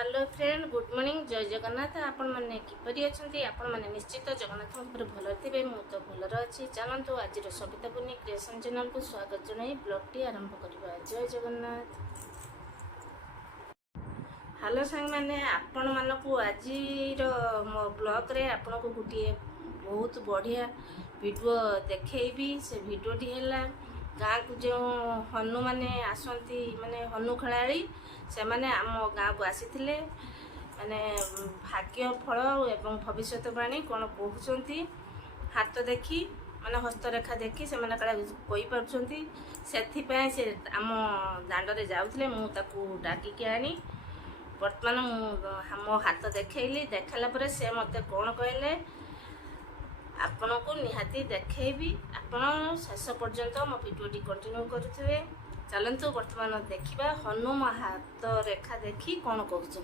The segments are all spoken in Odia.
हेलो फ्रेंड गुड मॉर्निंग जय जगन्नाथ आपण मैंने किपरि अच्छे आपण मैंने निश्चित जगन्नाथ भल थे मु तो भलर अच्छी चलतु आज सविता पुनी क्रिएशन चैनल को स्वागत जन ब्लॉग आरंभ करवा जय जगन्नाथ। हेलो सांग मैंने आपण मानक आज मो ब्लॉग रे आपण को गोटे बहुत बढ़िया वीडियो देखी से वीडियोटी है गाँ को जो हनु मैंने आसती माने हनु खेलाड़ी से माने आम गाँ को आसी माने भाग्य फल एवं भविष्यवाणी कौन कहते हाथ देखी माने हस्तरेखा देखी से माने कही पार्टी से आम दांडे जाऊे मुझे डाकिकी आनी बर्तमान मो हाथ देखली देखला से मत कौन कहले आपण को निहाती देखी आपण शेष पर्यंत मो भिडियोटी कंटिन्यू करुवे। चलतु बर्तमान देखा हनु मो हाथ रेखा देखी कौन कहते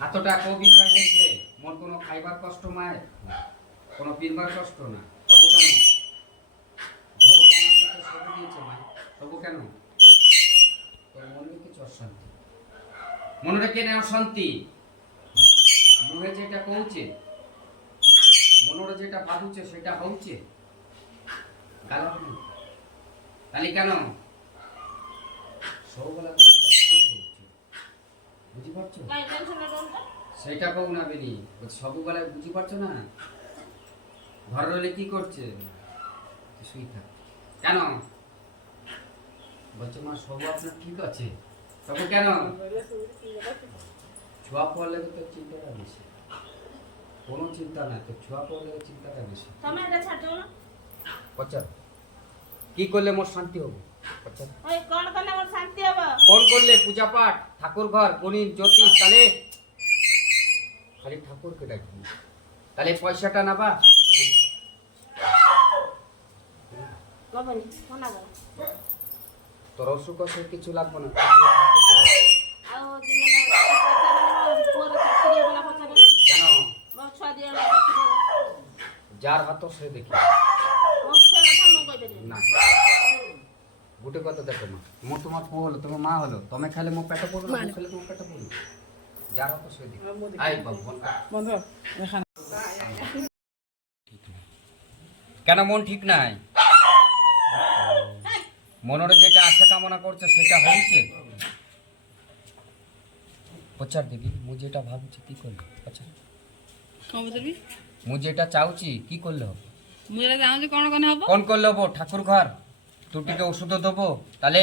হাতটা কো বিষয় দেখলে মোর কোনো খাইবার কষ্ট মায় কোনো পিনবার কষ্ট না তবু কেন ভগবান আপনাকে সব দিয়েছে মায় তবু কেন তোর মনে কিছু অশান্তি মনে রেখে নেই অশান্তি মুহে যেটা কହୁছে মনরে যেটা ভাবুছে সেটা হচ্ছে গাল তাহলে কেন সববেলা তো বুঝি পারছো সেটা কও না বেনি সববেলা বুঝি পারছো না ঘর রইলে কি করছে শুই থাক কেন বলছো মা সব আপনার ঠিক আছে তবে কেন ছুয়া পড়লে তো চিন্তাটা বেশি কোনো চিন্তা না তো ছুয়া পড়লে চিন্তাটা বেশি তুমি এটা ছাড় দাও না পচার কি করলে মোর শান্তি হবে পচার ওই কোন করলে মোর শান্তি হবে কোন করলে পূজা পাঠ ঠাকুর ঘর গণিত জ্যোতিষ তাহলে খালি ঠাকুরকে ডাকি তাহলে পয়সাটা নাবা বাবানি কোনা গলা তোর অসুখ আছে কিছু লাগবে না আও দিনে না পুরো চাকরি বলা পছারে কেন মো ছুয়া দিয়া চাকরি যার হাত সে দেখি মো ছুয়া কথা মো কই দেলি না গোটে কথা দেখো মা মো তোমার পুଅ হলো তুমি মা হলো তুমি খাইলে মো পেট পড়লো মো খাইলে তোমার পেট পড়লো যার হাত সে দেখি আই বন্ধু কেন মন ঠিক নাই মনরে যেটা আশা কামনা করছে সেটা হয়েছে পচার দেবী মু যেটা ভাবছি কি করলে পচার কম দেবি মু যেটা চাউছি কি করলে হবে মু যেটা চাহুছি কোন কোন হবো কোন করলে হবো ঠাকুর ঘর টুটিকে ওষুধ দেবো তাহলে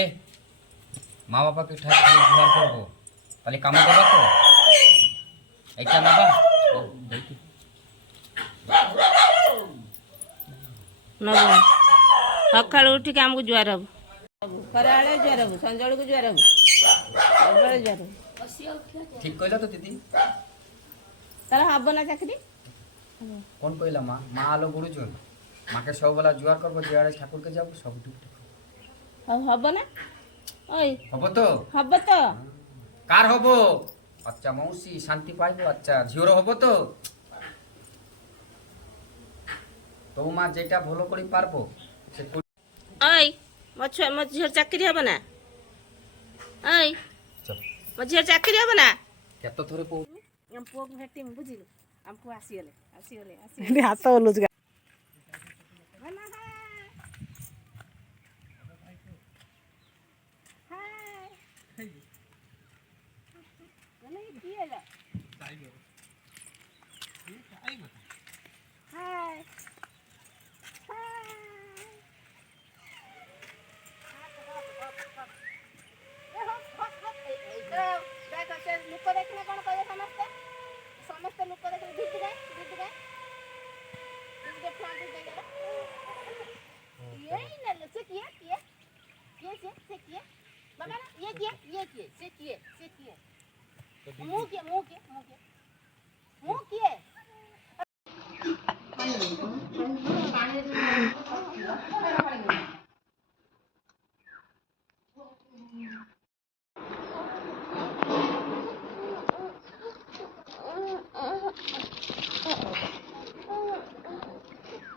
মা বাবাকে খালি জোয়ার করবো তাহলে কামে দেবা তো এইটা নেবা নব সকাଳୁ ଉଠିକି ଆମକୁ ଜ୍ୱର ହବ ଖରାବେଳେ ଜ୍ୱର ହବ ସଞ୍ଜବେଳକୁ ଜ୍ୱର ହବ ସବୁବେଳେ ଜ୍ୱର ହବ ঠিক কইলা তো দিদি ତାର ହବ ନା ଚାକିରି কোন কইলা মা মা আলো গুরুজন মাকে সববেলা জোয়ার করবো জিয়ারে ঠাকুরকে যাবো সব টুকটাক ଆଉ ହବ না ওই হবো তো হব তো কার হবো আচ্ছা মৌসি শান্তি পাইবো আচ্ছা ঝিওর হবো তো তো মা যেটা ভালো করে পারবো সে ওই ମୋ ଝିଅର ଚାକିରି ହବ ନା ওই ମୋ ଝିଅର ଚାକିରି ହବ ନା କେତେ ଥରେ କହୁ ଆମ ପୁଅକୁ ଭେଟିମୁ ବୁଝିଲୁ ଆମ ପୁଅ ଆସିଗଲେ ହାତ ଓଲୁଛି ଲୋକ ଦେଖିଲେ କଣ କହିବେ ସମସ୍ତେ ଲୋକ ଦେଖିଲେ ଦିଦି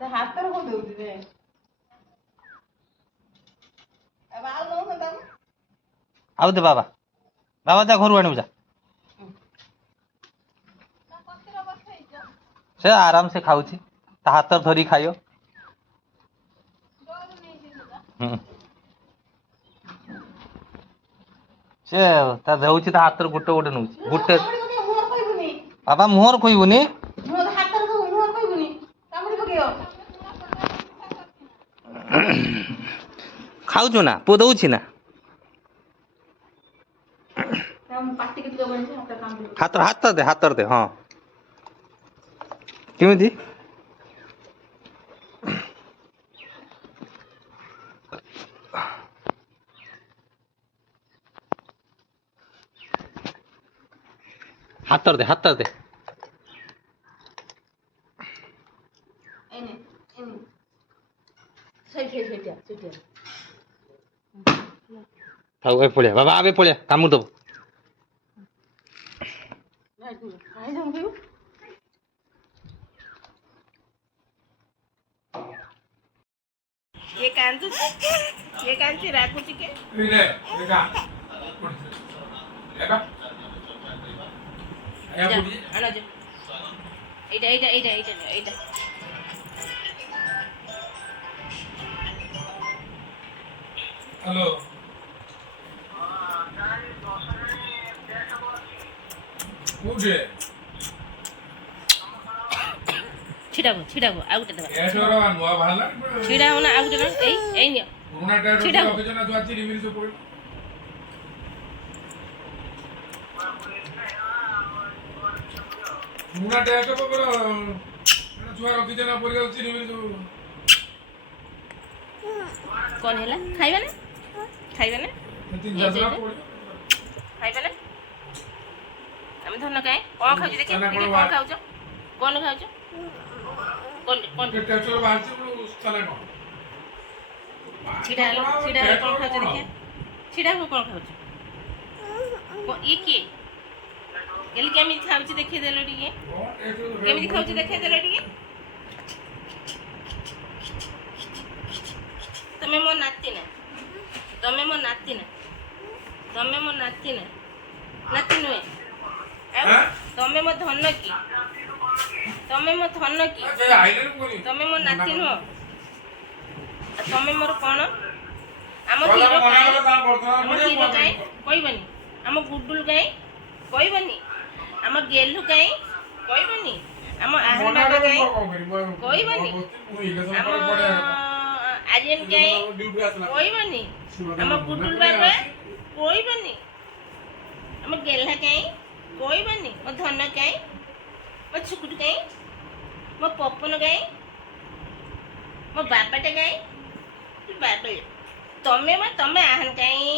ହାତରେ କଣ ଦଉଛି ରେ ଆଉ ନଉନ ତାକୁ ଆଉ ଦେ ବାବା ବାବା ଯା ଘରୁ ଆଣିବୁ ଯା ସେ ଆରାମ ସେ ଖାଉଛି ତା ହାତରେ ଧରିକି ଖାଇବ ସେ ତା ଦେଉଛି ତା ହାତରେ ଗୋଟେ ଗୋଟେ ନଉଛି ଗୋଟେ ବାବା ମୁହଁରେ କହିବୁନି ଖାଉଛୁ ନା ପୁଅ ଦଉଛି ନା ହାତରେ ଦେ ହଁ କେମିତି ହାତରେ ଦେ ଥାଉ ଏ ପଳିଆ ବାବା ଆବେ ପଳିଆ କାମୁଡ଼ି ଦବ କିଏ କାନ୍ଦୁଛି ରାଗୁଛି କେ ଏଇଟା ହ୍ୟାଲୋ କୋଉଠି ଛିଡାକୁ ଆଉ ଗୋଟେ ଦେବା ଏଥର ନୂଆ ବାହାରିଲା ଛିଡା ହବ ନା ଆଉ ଗୋଟେ ଏଇ ନିଅ ପୁରୁଣା ଟାୟାର ଛିଡ଼ା ହୁଅ। ରଖିଛ ନା ତୁ ଆଜି ରିମିଲ ତ ପଡିବ ପୁରୁଣା ଟାୟାର ତ ପକର ଛୁଆ ରଖିଛ ନା ପରିକା ଅଛି ରିମିଲ ତ କଣ ହେଲା ଖାଇବା ନା ତିନି ଚାରି ଜଣ ପଡିବ ଖାଇବା ନା ଆମେ ଧନ କାଇଁ କଣ ଖାଉଛୁ ଦେଖି କଣ କଣ ବା- ଖାଉଛ କଣ ଖାଉଛ କଣ ଟ୍ୟାକ୍ଟର ବାହାରିଛି ସ୍ଥାନ କଣ ଛିଡା ହେଲେ କଣ ଖାଉଛ ଦେଖିଆ ଛିଡା ହୁଅ କଣ ଖାଉଛ ଇଏ କିଏ କେମିତି ଖାଉଛି ଦେଖେଇ ଦେଲ ଟିକେ କେମିତି ଖାଉଛି ଦେଖେଇ ଦେଲ ଟିକେ ତମେ ମୋ ନାତି ନା ନାତି ନୁହେଁ ଆଉ ତମେ ମୋ ଧନ କି ତମେ ମୋ ନାତି ନୁହଁ ତମେ ମୋର କଣ ଆମ ହିରୋ କାଇଁ କହିବନି ଆମ ଗୁଡୁଲ କାଇଁ କହିବନି ଆମ ଗେଲୁ କାଇଁ କହିବନି ଆମ ଆହନ ବାବା କାଇଁ କହିବନି ଆମ ଆର୍ଯ୍ୟନ କାଇଁ କହିବନି ଆମ ଗୁଡୁଲ ବାବା କହିବନି ଆମ ଗେହ୍ଲା କାଇଁ କହିବନି ମୋ ଧନ କାଇଁ ମୋ ଛୁକୁଟୁ କାଇଁ ମୋ ପପନ କାଇଁ ମୋ ବାବାଟା କାଇଁ ବାବା ତମେ ଆହନ କାଇଁ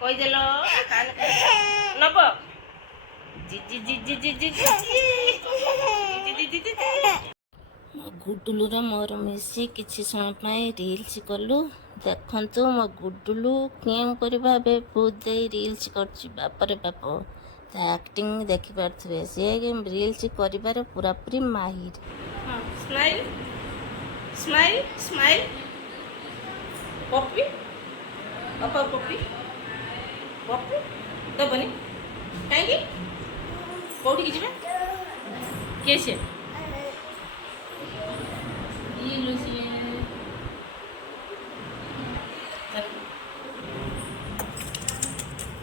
କହିଦେଲ ଆହନ କାଇଁ ନବ ମୋ ଗୁଡୁଲୁର ମୋର ମିଶି କିଛି ସମୟ ପାଇଁ ରିଲ୍ସ କଲୁ ଦେଖନ୍ତୁ ମୋ ଗୁଡୁଲୁ କେଉଁ ପରି ଭାବେ ବହୁତ ଦେଇ ରିଲ୍ସ କରୁଛି ବାପରେ ବାପ ତା ଆକ୍ଟିଂ ଦେଖିପାରୁଥିବେ ସେ ରିଲ୍ସ କରିବାରେ ପୁରାପୁରି ମାହିର ସ୍ମାଇଲ୍ ସ୍ମାଇଲ୍ ସ୍ମାଇଲ୍ ପପି ଅପା ପପି ଦେବନି କାହିଁକି କୋଉଠିକି ଯିବା କିଏ ସେ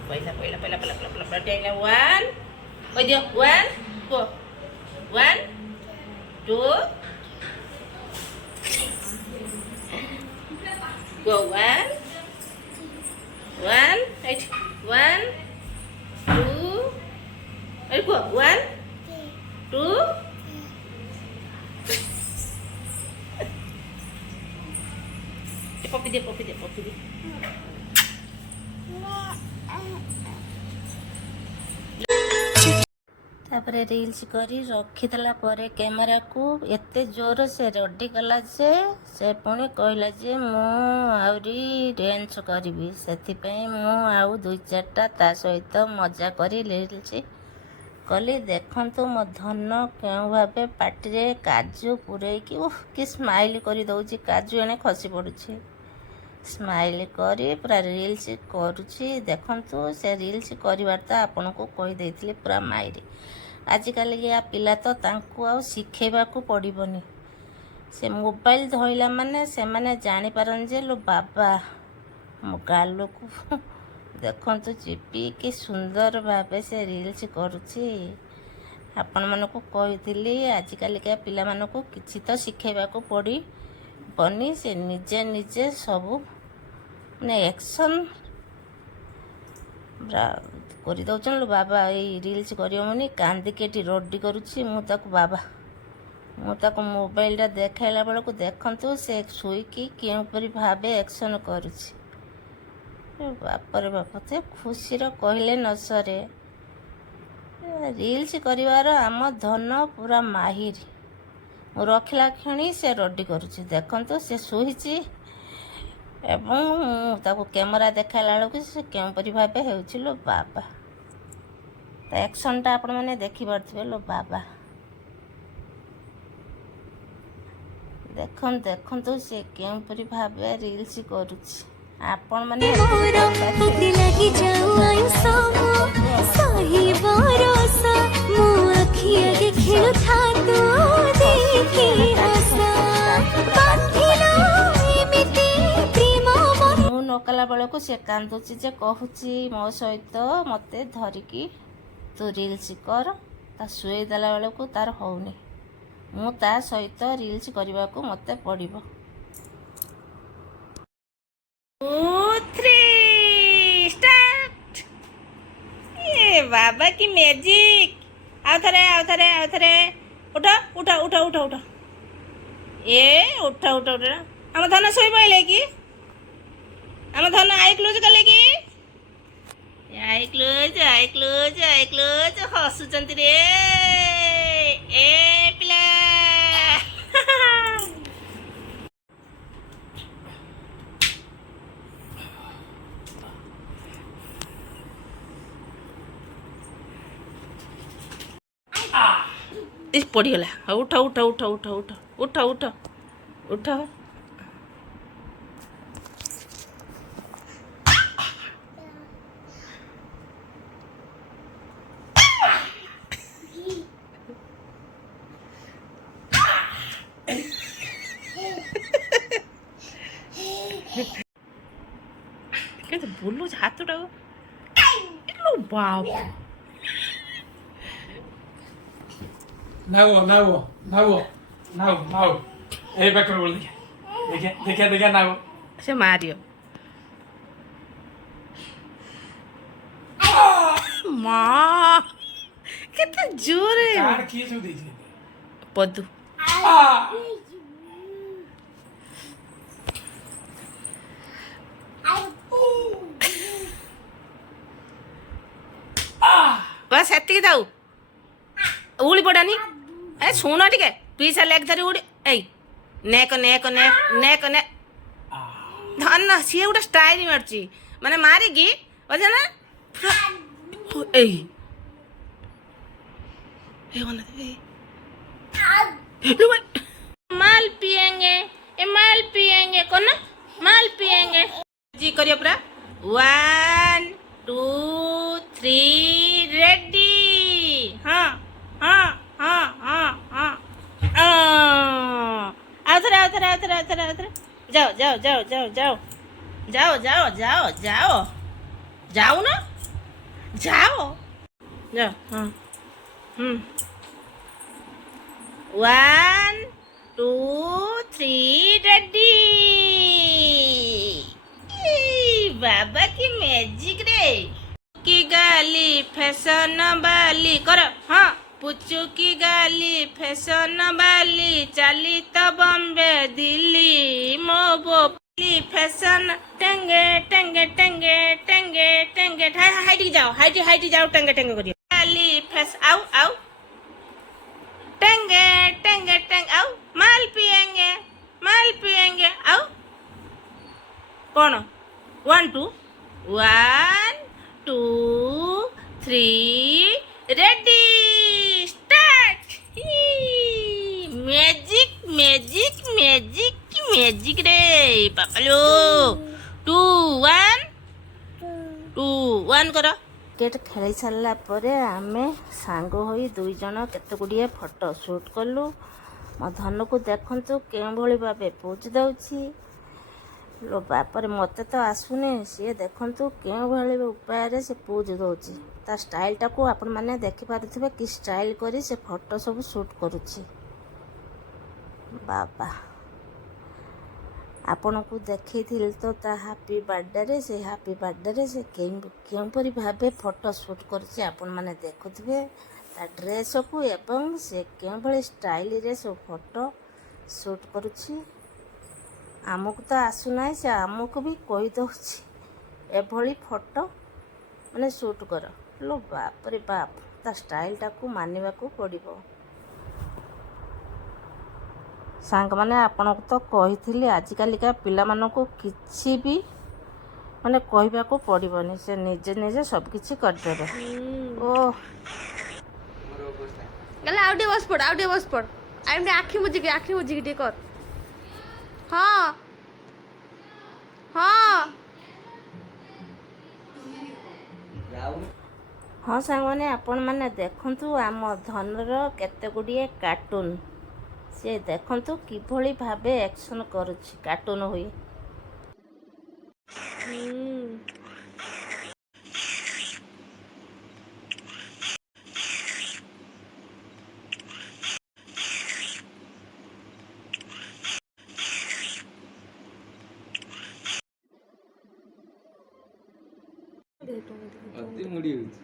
पहिला टेक्ला 1 कहिदियो 1 गो 1 2 go 1 8 1 2 8 go 1 2 पपी दे तापर रील्स करी रखीदेला परे कैमेराକୁ एते जोर से रडी गला जे से पुणी कहला जे मु आउरी डांस करिवि सेति पई मु आउ 2-4टा ता सहित मजा करी रील्स କଲି ଦେଖନ୍ତୁ ମୋ ଧନ କେଉଁ ଭାବେ ପାଟିରେ କାଜୁ ପୂରେଇକି କି ସ୍ମାଇଲ୍ କରିଦେଉଛି। କାଜୁ ଏଣେ ଖସି ପଡ଼ୁଛି। ସ୍ମାଇଲ୍ କରି ପୁରା ରିଲ୍ସ କରୁଛି। ଦେଖନ୍ତୁ ସେ ରିଲ୍ସ କରିବାର ତ ଆପଣଙ୍କୁ କହିଦେଇଥିଲି ପୁରା ମାଇରି। ଆଜିକାଲିଆ ପିଲା ତ ତାଙ୍କୁ ଆଉ ଶିଖେଇବାକୁ ପଡ଼ିବନି। ସେ ମୋବାଇଲ ଧରିଲା ମାନେ ସେମାନେ ଜାଣିପାରନ୍ତି ଯେ ଲୋ ବାବା ମୋ ଗାଲକୁ ଦେଖନ୍ତୁ ଚିପି କି ସୁନ୍ଦର ଭାବେ ସେ ରିଲ୍ସ କରୁଛି। ଆପଣମାନଙ୍କୁ କହିଥିଲି ଆଜିକାଲିକା ପିଲାମାନଙ୍କୁ କିଛି ତ ଶିଖେଇବାକୁ ପଡ଼ିବନି। ସେ ନିଜେ ନିଜେ ସବୁ ମାନେ ଆକ୍ସନ୍ କରିଦେଉଛନ୍ତି। ଲୋ ବାବା ଏଇ ରିଲ୍ସ କରିହେବନି କାନ୍ଦିକି ଏଠି ରଡ଼ି କରୁଛି। ମୁଁ ତାକୁ ମୋବାଇଲଟା ଦେଖାଇଲା ବେଳକୁ ଦେଖନ୍ତୁ ସେ ଶୋଇକି କେଉଁପରି ଭାବେ ଆକ୍ସନ୍ କରୁଛି। ବାପରେ ବାପ ସେ ଖୁସିର କହିଲେ ନ ସରେ। ରିଲ୍ସ କରିବାର ଆମ ଧନ ପୁରା ମାହିର। ମୁଁ ରଖିଲା କ୍ଷଣି ସେ ରଡ଼ି କରୁଛି। ଦେଖନ୍ତୁ ସେ ଶୋଇଛି ଏବଂ ମୁଁ ତାକୁ କ୍ୟାମେରା ଦେଖାଇଲା ବେଳକୁ ସେ କେଉଁପରି ଭାବେ ହେଉଛି ଲୋ ବାବା। ତା ଆକ୍ସନ୍ଟା ଆପଣମାନେ ଦେଖିପାରୁଥିବେ ଲୋ ବାବା। ଦେଖନ୍ତୁ ସେ କେଉଁପରି ଭାବେ ରିଲ୍ସ କରୁଛି। ଆପଣମାନେ ମୁଁ ନକଲା ବେଳକୁ ସେ କାନ୍ଦୁଛି ଯେ କହୁଛି ମୋ ସହିତ ମୋତେ ଧରିକି ତୁ ରିଲ୍ସ କର। ତା ଶୁଆଇ ଦେଲା ବେଳକୁ ତାର ହେଉନି। ମୁଁ ତା ସହିତ ରିଲ୍ସ କରିବାକୁ ମୋତେ ପଡ଼ିବ। 2, 3 ଷ୍ଟାର୍ଟ। ଏ ବାବା କି ମ୍ୟାଜିକ୍। ଆଉ ଥରେ ଉଠ ଏ ଉଠ ଆମ ଧନ ଶୋଇ ପଇଲେ କି? ଆମ ଧନ ଆଇ କ୍ଲୋଜ୍ କଲେ କି? ଆଇ କ୍ଲୋଜ୍ ହସୁଛନ୍ତି ରେ ଏ ପିଲା। ପଡ଼ିଗଲା। ଉଠ କେତେ ବୁଲୁଛି ହାତଟାକୁ। ବାବା नाव ए बैकर बोल देखिए नाव ସେ ମାରିବ। ମା କେତେ ଜୋରେ कार किए जो दीजिए ପଦୁ। ସେତିକି ଥାଉ ଉଳି ପଡ଼ାନି। ଏ ଶୁଣ ଟିକେ ପିସା ଲେଗ ଧରି ଉଡ଼ି ଏଇ ନେକ ଧନ ସିଏ ଗୋଟେ ଷ୍ଟାଇଲ ମାରୁଛି ମାନେ ମାରିକି ବୁଝେ ନା ଏଇ माल पिएंगे कौन माल पिएंगे जी करियो पूरा 1 2 3 रेडी। हाँ आओ थरे जाओ ना जाओ हाँ 1 2 3 रेडी। बाबा की मैजिक रे की गाली फैशन वाली करो। हाँ पुचू की गाली फैशन वाली चाली तो बॉम्बे दिल्ली मो बोली फैशन टंगे हाइट जाओ टंगे करियो गाली फैस आओ टंगे आओ माल पिएंगे आओ कौन 1 2 3 रेडी। ମ୍ୟାଜିକ୍ ରେ ପାପାଲୋ 2 1 2 1 କର। କ୍ରିକେଟ୍ ଖେଳି ସାରିଲା ପରେ ଆମେ ସାଙ୍ଗ ହୋଇ 2 ଜଣ କେତେ ଗୁଡ଼ିଏ ଫଟୋ ସୁଟ୍ କଲୁ। ମୋ ଧନକୁ ଦେଖନ୍ତୁ କେଉଁଭଳି ଭାବେ ପୋଜ୍ ଦେଉଛି। ଲୋ ବାପରେ ମୋତେ ତ ଆସୁନି, ସିଏ ଦେଖନ୍ତୁ କେଉଁଭଳି ଉପାୟରେ ସେ ପୋଜ୍ ଦେଉଛି। ତା ଷ୍ଟାଇଲ୍ଟାକୁ ଆପଣମାନେ ଦେଖିପାରୁଥିବେ କି ଷ୍ଟାଇଲ୍ କରି ସେ ଫଟୋ ସବୁ ସୁଟ୍ କରୁଛି। ବାବା ଆପଣଙ୍କୁ ଦେଖେଇଥିଲି ତ ତା ହାପି ବାର୍ଥଡେରେ, ସେ ହାପି ବାର୍ଥଡେରେ ସେ କେଉଁପରି ଭାବେ ଫଟୋ ସୁଟ୍ କରୁଛି ଆପଣମାନେ ଦେଖୁଥିବେ ତା ଡ୍ରେସ୍କୁ, ଏବଂ ସେ କେଉଁଭଳି ଷ୍ଟାଇଲ୍ରେ ସବୁ ଫଟୋ ସୁଟ୍ କରୁଛି। ଆମକୁ ତ ଆସୁନାହିଁ, ସେ ଆମକୁ ବି କହିଦେଉଛି ଏଭଳି ଫଟୋ ମାନେ ସୁଟ୍ କର। ଲୋ ବାପରେ ବାପ, ତା ଷ୍ଟାଇଲ୍ଟାକୁ ମାନିବାକୁ ପଡ଼ିବ। ସାଙ୍ଗମାନେ ଆପଣଙ୍କୁ ତ କହିଥିଲି ଆଜିକାଲିକା ପିଲାମାନଙ୍କୁ କିଛି ବି ମାନେ କହିବାକୁ ପଡ଼ିବନି, ସେ ନିଜେ ନିଜେ ସବୁକିଛି କରିଦେବେ। ଓ ଗଲା ଆଉ ଟିକେ ବସ ପଡ଼, ଆଉ ଟିକେ ବସ ପଡ଼, ଆଉ ଟିକେ ଆଖି ମୁଜିକି ଟିକେ କର। ହଁ ହଁ ହଁ ସାଙ୍ଗମାନେ ଆପଣମାନେ ଦେଖନ୍ତୁ ଆମ ଧନର କେତେ ଗୁଡ଼ିଏ କାର୍ଟୁନ୍। ସେ ଦେଖନ୍ତୁ କିଭଳି ଭାବେ ଆକ୍ସନ୍ କରୁଛି କାର୍ଟୁନ୍ ହୋଇ। ଅତି ମୁଡି ହଉଛି।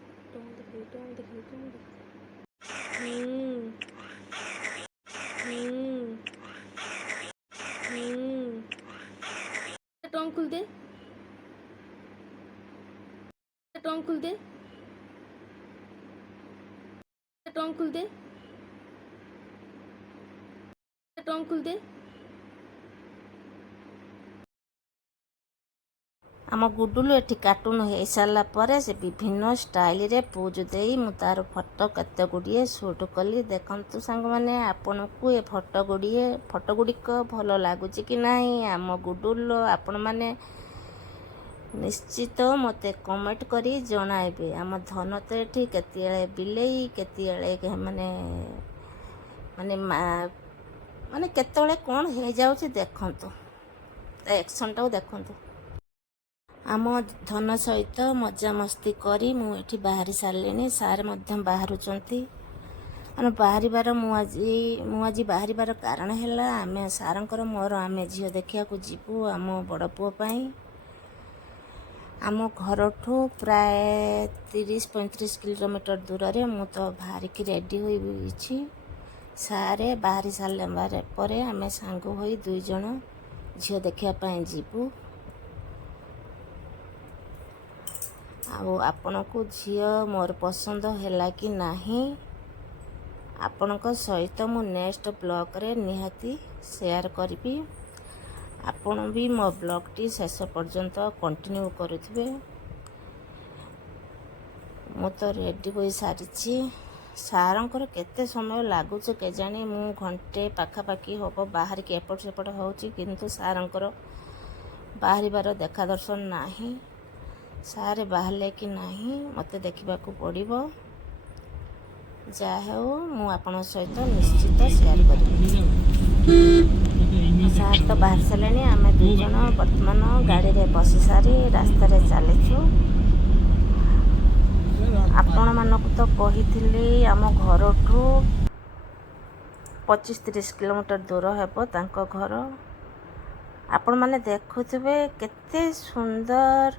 टोंग खुल दे, टोंग खुल दे, टोंग खुल दे, टोंग खुल दे। ଆମ ଗୁଡୁଲୁ ଏଠି କାର୍ଟୁନ୍ ହେଇସାରିଲା ପରେ ସେ ବିଭିନ୍ନ ଷ୍ଟାଇଲ୍ରେ ପୋଜ୍ ଦେଇ ମୁଁ ତାର ଫଟୋ କେତେ ଗୁଡ଼ିଏ ସୁଟ୍ କଲି। ଦେଖନ୍ତୁ ସାଙ୍ଗମାନେ ଆପଣଙ୍କୁ ଏ ଫଟୋ ଗୁଡ଼ିକ ଭଲ ଲାଗୁଛି କି ନାହିଁ ଆମ ଗୁଡୁଲୁ ଆପଣମାନେ ନିଶ୍ଚିତ ମୋତେ କମେଣ୍ଟ କରି ଜଣାଇବେ। ଆମ ଧନ ତ ଏଠି କେତେବେଳେ ବିଲେଇ କେତେବେଳେ ମାନେ କେତେବେଳେ କ'ଣ ହେଇଯାଉଛି ଦେଖନ୍ତୁ, ତା ଆକ୍ସନ୍ଟାକୁ ଦେଖନ୍ତୁ। ଆମ ଧନ ସହିତ ମଜାମସ୍ତି କରି ମୁଁ ଏଠି ବାହାରି ସାରିଲିଣି, ସାର୍ ମଧ୍ୟ ବାହାରୁଛନ୍ତି। ମୁଁ ଆଜି ବାହାରିବାର କାରଣ ହେଲା ଆମେ ସାର୍ଙ୍କର ମୋର ଆମେ ଝିଅ ଦେଖିବାକୁ ଯିବୁ ଆମ ବଡ଼ ପୁଅ ପାଇଁ। ଆମ ଘରଠୁ ପ୍ରାୟ 30-35 କିଲୋମିଟର ଦୂରରେ। ମୁଁ ତ ବାହାରିକି ରେଡ଼ି ହୋଇଛି। ସାର୍ ବାହାରି ସାରିଲା ପରେ ଆମେ ସାଙ୍ଗ ହୋଇ 2 ଜଣ ଝିଅ ଦେଖିବା ପାଇଁ ଯିବୁ। ଆଉ ଆପଣଙ୍କୁ ଝିଅ ମୋର ପସନ୍ଦ ହେଲା କି ନାହିଁ ଆପଣଙ୍କ ସହିତ ମୁଁ ନେକ୍ସଟ ବ୍ଲଗ୍ରେ ନିହାତି ସେୟାର କରିବି। ଆପଣ ବି ମୋ ବ୍ଲଗ୍ଟି ଶେଷ ପର୍ଯ୍ୟନ୍ତ କଣ୍ଟିନ୍ୟୁ କରୁଥିବେ। ମୁଁ ତ ରେଡ଼ି ହୋଇସାରିଛି। ସାର୍ଙ୍କର କେତେ ସମୟ ଲାଗୁଛି କେଜାଣି, ମୁଁ ଘଣ୍ଟେ ପାଖାପାଖି ହେବ ବାହାରିକି ଏପଟ ସେପଟ ହେଉଛି, କିନ୍ତୁ ସାର୍ଙ୍କର ବାହାରିବାର ଦେଖା ଦର୍ଶନ ନାହିଁ। ସାର୍ ବାହାରିଲେ କି ନାହିଁ ମୋତେ ଦେଖିବାକୁ ପଡ଼ିବ। ଯାହା ହେଉ ମୁଁ ଆପଣଙ୍କ ସହିତ ନିଶ୍ଚିତ ସେୟାର କରିବି। ସାର୍ ତ ବାହାରି ସାରିଲେଣି, ଆମେ 2 ଜଣ ବର୍ତ୍ତମାନ ଗାଡ଼ିରେ ବସି ସାରି ରାସ୍ତାରେ ଚାଲିଛୁ। ଆପଣମାନଙ୍କୁ ତ କହିଥିଲି ଆମ ଘରଠୁ 25-30 କିଲୋମିଟର ଦୂର ହେବ ତାଙ୍କ ଘର। ଆପଣମାନେ ଦେଖୁଥିବେ କେତେ ସୁନ୍ଦର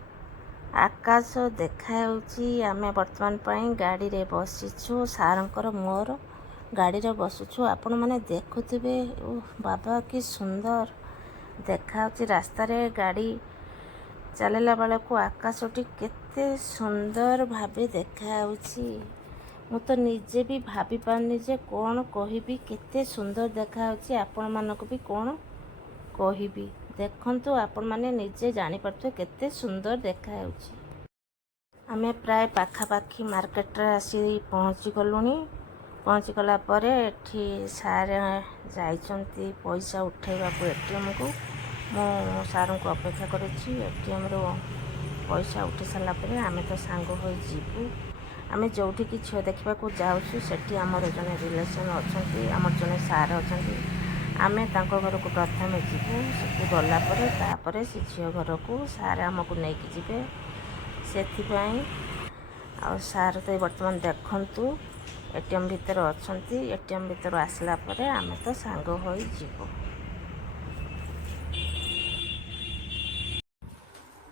ଆକାଶ ଦେଖାଯାଉଛି। ଆମେ ବର୍ତ୍ତମାନ ପାଇଁ ଗାଡ଼ିରେ ବସିଛୁ, ସାର୍ଙ୍କର ମୋର ଗାଡ଼ିରେ ବସୁଛୁ। ଆପଣମାନେ ଦେଖୁଥିବେ, ବାବା କି ସୁନ୍ଦର ଦେଖାଯାଉଛି। ରାସ୍ତାରେ ଗାଡ଼ି ଚାଲିଲା ବେଳକୁ ଆକାଶଟି କେତେ ସୁନ୍ଦର ଭାବେ ଦେଖାଯାଉଛି। ମୁଁ ତ ନିଜେ ବି ଭାବି ପାରୁନି ଯେ କ'ଣ କହିବି, କେତେ ସୁନ୍ଦର ଦେଖାଯାଉଛି। ଆପଣମାନଙ୍କୁ ବି କ'ଣ କହିବି, ଦେଖନ୍ତୁ ଆପଣମାନେ ନିଜେ ଜାଣିପାରୁଥିବେ କେତେ ସୁନ୍ଦର ଦେଖାଯାଉଛି। ଆମେ ପ୍ରାୟ ପାଖାପାଖି ମାର୍କେଟରେ ଆସି ପହଞ୍ଚିଗଲୁଣି। ପହଞ୍ଚିଗଲା ପରେ ଏଠି ସାର୍ ଯାଇଛନ୍ତି ପଇସା ଉଠାଇବାକୁ ATMକୁ। ମୁଁ ସାର୍ଙ୍କୁ ଅପେକ୍ଷା କରିଛି। ATMରୁ ପଇସା ଉଠି ସାରିଲା ପରେ ଆମେ ତ ସାଙ୍ଗ ହୋଇ ଯିବୁ। ଆମେ ଯେଉଁଠିକି ଝିଅ ଦେଖିବାକୁ ଯାଉଛୁ ସେଠି ଆମର ଜଣେ ରିଲେସନ୍ ଅଛନ୍ତି, ଆମର ଜଣେ ସାର୍ ଅଛନ୍ତି। ଆମେ ତାଙ୍କ ଘରକୁ ପ୍ରଥମେ ଯିବୁ, ସେଠି ଗଲା ପରେ ତାପରେ ସେ ଝିଅ ଘରକୁ ସାର୍ ଆମକୁ ନେଇକି ଯିବେ। ସେଥିପାଇଁ ଆଉ ସାର୍ ତ ବର୍ତ୍ତମାନ ଦେଖନ୍ତୁ ATM ଭିତରେ ଅଛନ୍ତି। ATM ଭିତରୁ ଆସିଲା ପରେ ଆମେ ତ ସାଙ୍ଗ ହୋଇ ଯିବୁ।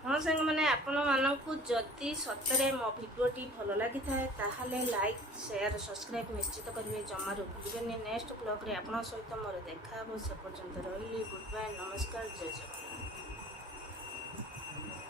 ହଁ ସାଙ୍ଗମାନେ, ଆପଣମାନଙ୍କୁ ଯଦି ସତରେ ମୋ ଭିଡ଼ିଓଟି ଭଲ ଲାଗିଥାଏ ତାହେଲେ ଲାଇକ୍, ସେୟାର, ସବସ୍କ୍ରାଇବ୍ ନିଶ୍ଚିତ କରିବେ, ଜମାରୁ ଭୁଲିବେନି। ନେକ୍ସଟ ବ୍ଲଗ୍ରେ ଆପଣଙ୍କ ସହିତ ମୋର ଦେଖା ହେବ। ସେ ପର୍ଯ୍ୟନ୍ତ ରହିଲି, ଗୁଡ୍ ବାଏ, ନମସ୍କାର, ଜୟ ଜଗନ୍ନାଥ।